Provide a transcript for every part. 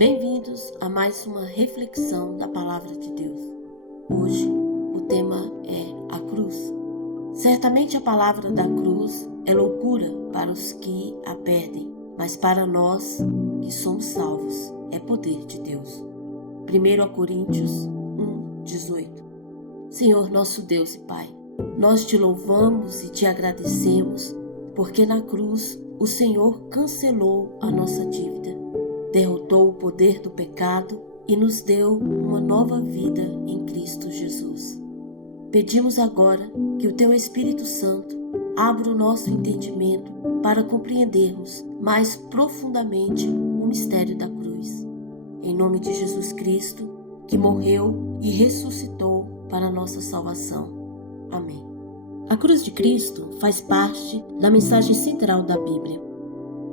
Bem-vindos a mais uma reflexão da Palavra de Deus. Hoje o tema é a cruz. Certamente a palavra da cruz é loucura para os que a perdem, mas para nós que somos salvos é poder de Deus. 1 Coríntios 1:18. Senhor nosso Deus e Pai, nós te louvamos e te agradecemos porque na cruz o Senhor cancelou a nossa dívida, derrotou o poder do pecado e nos deu uma nova vida em Cristo Jesus. Pedimos agora que o Teu Espírito Santo abra o nosso entendimento para compreendermos mais profundamente o mistério da cruz. Em nome de Jesus Cristo, que morreu e ressuscitou para a nossa salvação. Amém. A cruz de Cristo faz parte da mensagem central da Bíblia.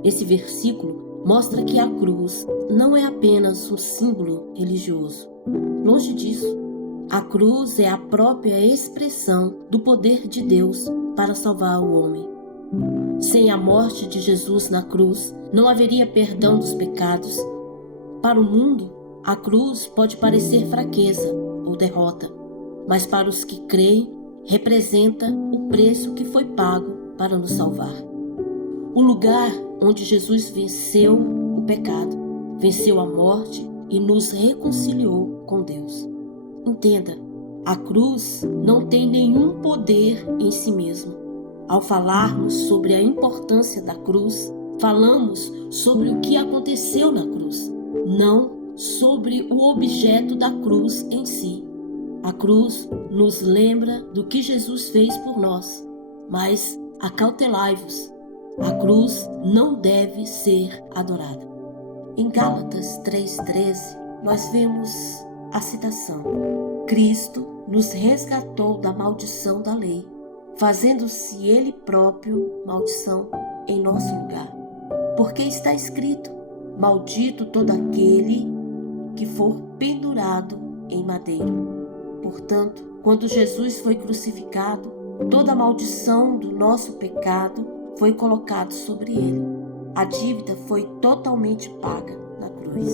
Esse versículo mostra que a cruz não é apenas um símbolo religioso. Longe disso, a cruz é a própria expressão do poder de Deus para salvar o homem. Sem a morte de Jesus na cruz, não haveria perdão dos pecados. Para o mundo, a cruz pode parecer fraqueza ou derrota, mas para os que creem, representa o preço que foi pago para nos salvar. O lugar onde Jesus venceu o pecado, venceu a morte e nos reconciliou com Deus. Entenda, a cruz não tem nenhum poder em si mesmo. Ao falarmos sobre a importância da cruz, falamos sobre o que aconteceu na cruz, não sobre o objeto da cruz em si. A cruz nos lembra do que Jesus fez por nós, mas acautelai-vos. A cruz não deve ser adorada. Em Gálatas 3:13, nós vemos a citação: Cristo nos resgatou da maldição da lei, fazendo-se Ele próprio maldição em nosso lugar. Porque está escrito: maldito todo aquele que for pendurado em madeiro. Portanto, quando Jesus foi crucificado, toda a maldição do nosso pecado foi colocado sobre ele. A dívida foi totalmente paga na cruz.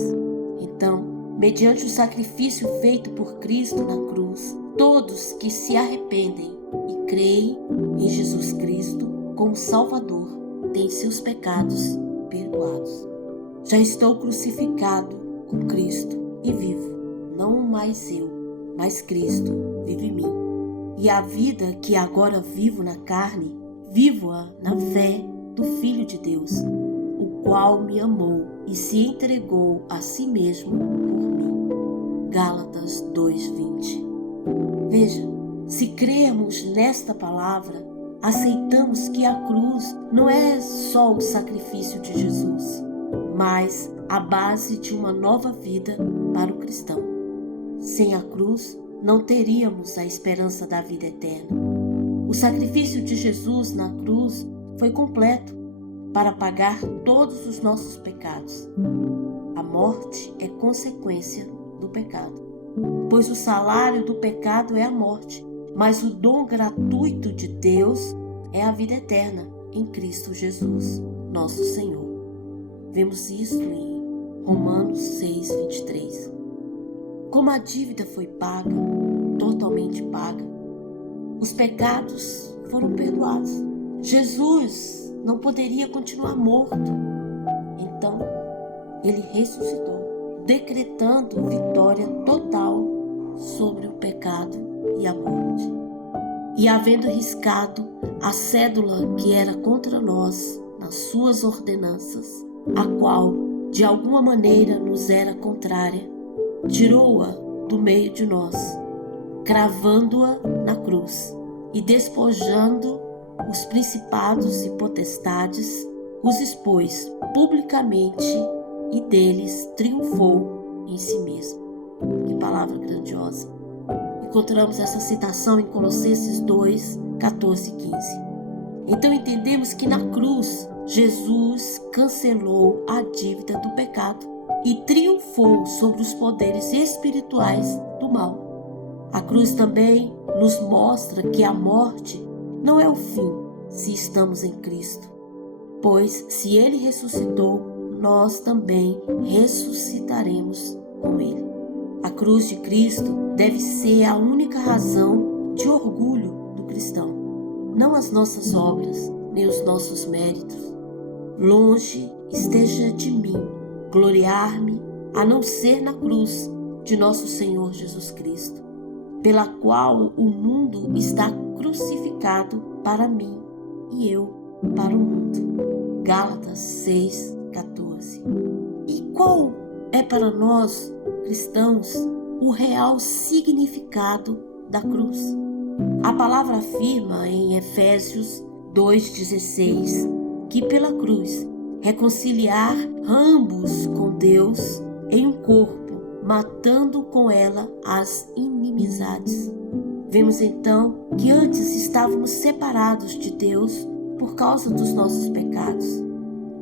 Então, mediante o sacrifício feito por Cristo na cruz, todos que se arrependem e creem em Jesus Cristo como Salvador têm seus pecados perdoados. Já estou crucificado com Cristo e vivo, não mais eu, mas Cristo vive em mim. E a vida que agora vivo na carne, vivo-a na fé do Filho de Deus, o qual me amou e se entregou a si mesmo por mim. Gálatas 2:20. Veja, se crermos nesta palavra, aceitamos que a cruz não é só o sacrifício de Jesus, mas a base de uma nova vida para o cristão. Sem a cruz, não teríamos a esperança da vida eterna. O sacrifício de Jesus na cruz foi completo para pagar todos os nossos pecados. A morte é consequência do pecado, pois o salário do pecado é a morte, mas o dom gratuito de Deus é a vida eterna em Cristo Jesus, nosso Senhor. Vemos isso em Romanos 6:23. Como a dívida foi paga, totalmente paga, os pecados foram perdoados. Jesus não poderia continuar morto. Então, ele ressuscitou, decretando vitória total sobre o pecado e a morte. E havendo riscado a cédula que era contra nós nas suas ordenanças, a qual de alguma maneira nos era contrária, tirou-a do meio de nós, cravando-a na cruz e despojando os principados e potestades, os expôs publicamente e deles triunfou em si mesmo. Que palavra grandiosa! Encontramos essa citação em Colossenses 2:14 e 15. Então entendemos que na cruz Jesus cancelou a dívida do pecado e triunfou sobre os poderes espirituais do mal. A cruz também nos mostra que a morte não é o fim se estamos em Cristo, pois se Ele ressuscitou, nós também ressuscitaremos. ressuscitaremos com Ele. A cruz de Cristo deve ser a única razão de orgulho do cristão, não as nossas obras, nem os nossos méritos. Longe esteja de mim gloriar-me, a não ser na cruz de nosso Senhor Jesus Cristo, pela qual o mundo está crucificado para mim e eu para o mundo. Gálatas 6:14. E qual é para nós, cristãos, o real significado da cruz? A palavra afirma em Efésios 2:16 que pela cruz reconciliar ambos com Deus em um corpo, matando com ela as inimizades. Vemos então que antes estávamos separados de Deus por causa dos nossos pecados,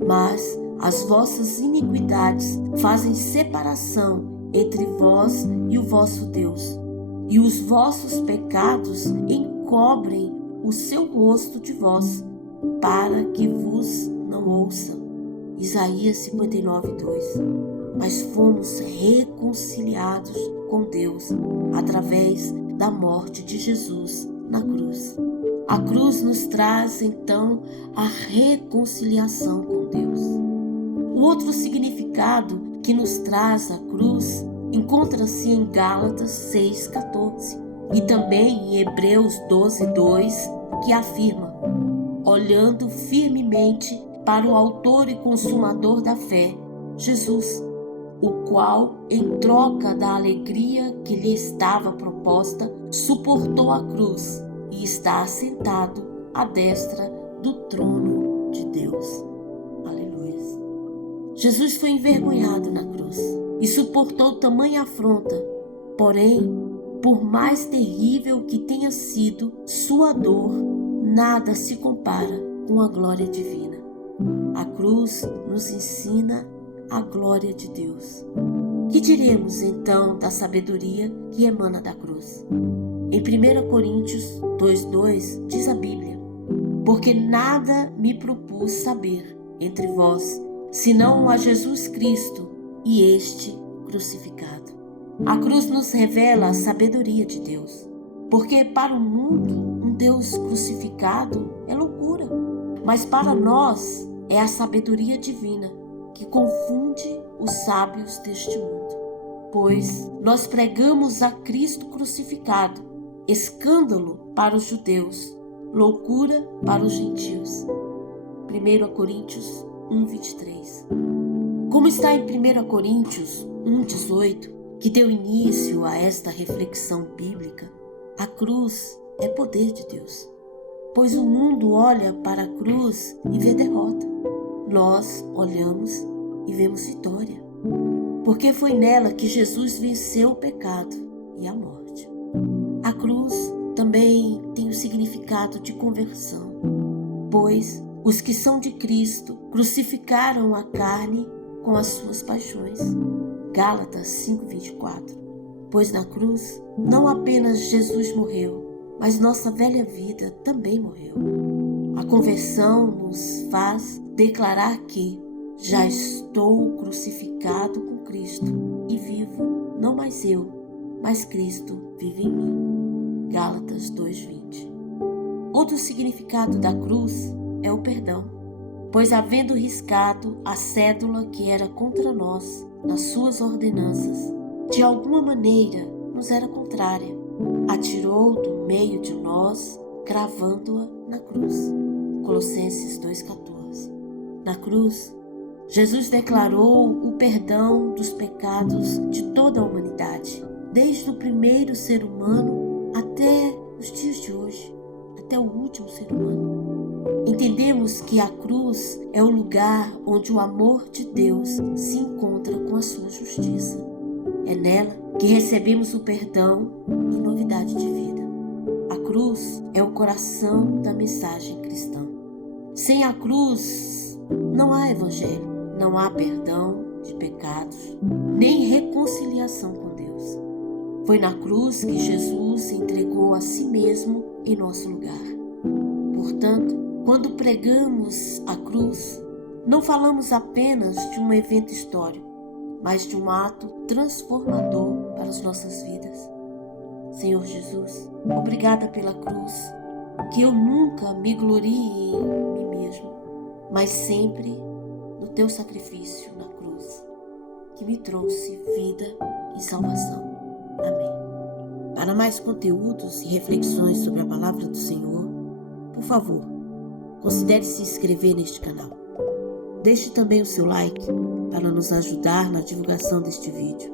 mas as vossas iniquidades fazem separação entre vós e o vosso Deus, e os vossos pecados encobrem o seu rosto de vós, para que vos não ouça. Isaías 59:2. Mas fomos reconciliados com Deus através da morte de Jesus na cruz. A cruz nos traz então a reconciliação com Deus. O outro significado que nos traz a cruz encontra-se em Gálatas 6:14 e também em Hebreus 12:2, que afirma: olhando firmemente para o autor e consumador da fé, Jesus, o qual, em troca da alegria que lhe estava proposta, suportou a cruz e está assentado à destra do trono de Deus. Aleluia. Jesus foi envergonhado na cruz e suportou tamanha afronta, porém, por mais terrível que tenha sido sua dor, nada se compara com a glória divina. A cruz nos ensina a glória de Deus. Que diremos então da sabedoria que emana da cruz? Em 1 Coríntios 2:2 diz a Bíblia: porque nada me propus saber entre vós, senão a Jesus Cristo e este crucificado. A cruz nos revela a sabedoria de Deus, porque para o mundo um Deus crucificado é loucura, mas para nós é a sabedoria divina que confunde os sábios deste mundo. Pois nós pregamos a Cristo crucificado, escândalo para os judeus, loucura para os gentios. 1 Coríntios 1:23. Como está em 1 Coríntios 1:18, que deu início a esta reflexão bíblica, a cruz é poder de Deus, pois o mundo olha para a cruz e vê derrota. Nós olhamos e vemos vitória, porque foi nela que Jesus venceu o pecado e a morte. A cruz também tem o significado de conversão, pois os que são de Cristo crucificaram a carne com as suas paixões. Gálatas 5:24. Pois na cruz não apenas Jesus morreu, mas nossa velha vida também morreu. A conversão nos faz declarar que já estou crucificado com Cristo e vivo, não mais eu, mas Cristo vive em mim. Gálatas 2:20. Outro significado da cruz é o perdão, pois havendo riscado a cédula que era contra nós nas suas ordenanças, de alguma maneira nos era contrária, atirou do meio de nós, cravando-a na cruz. Colossenses 2:14. Na cruz, Jesus declarou o perdão dos pecados de toda a humanidade, desde o primeiro ser humano até os dias de hoje, até o último ser humano. Entendemos que a cruz é o lugar onde o amor de Deus se encontra com a sua justiça. É nela que recebemos o perdão e novidade de vida. A cruz é o coração da mensagem cristã. Sem a cruz, não há evangelho, não há perdão de pecados, nem reconciliação com Deus. Foi na cruz que Jesus entregou a si mesmo em nosso lugar. Portanto, quando pregamos a cruz, não falamos apenas de um evento histórico, mas de um ato transformador para as nossas vidas. Senhor Jesus, obrigada pela cruz, que eu nunca me glorie em mim mesmo, mas sempre no teu sacrifício na cruz, que me trouxe vida e salvação. Amém. Para mais conteúdos e reflexões sobre a palavra do Senhor, por favor, considere se inscrever neste canal. Deixe também o seu like para nos ajudar na divulgação deste vídeo.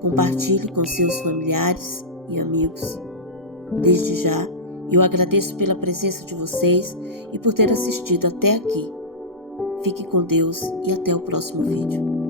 Compartilhe com seus familiares e amigos. Desde já, eu agradeço pela presença de vocês e por ter assistido até aqui. Fique com Deus e até o próximo vídeo.